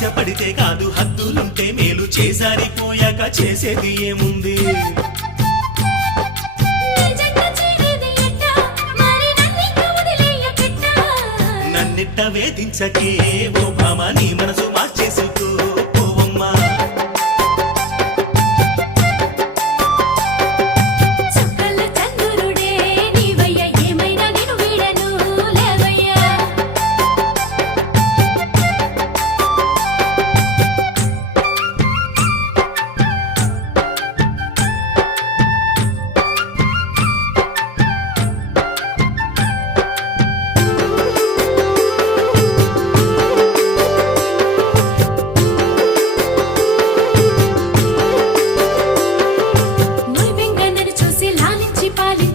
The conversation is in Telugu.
అయితే కాదు హద్దులుంటే మేలు చేసారిపోయాక చేసేది ఏముంది? నీ నన్నిట్ట వేధించకే ఓ భామ నీ మనసు మార్చేసి Fale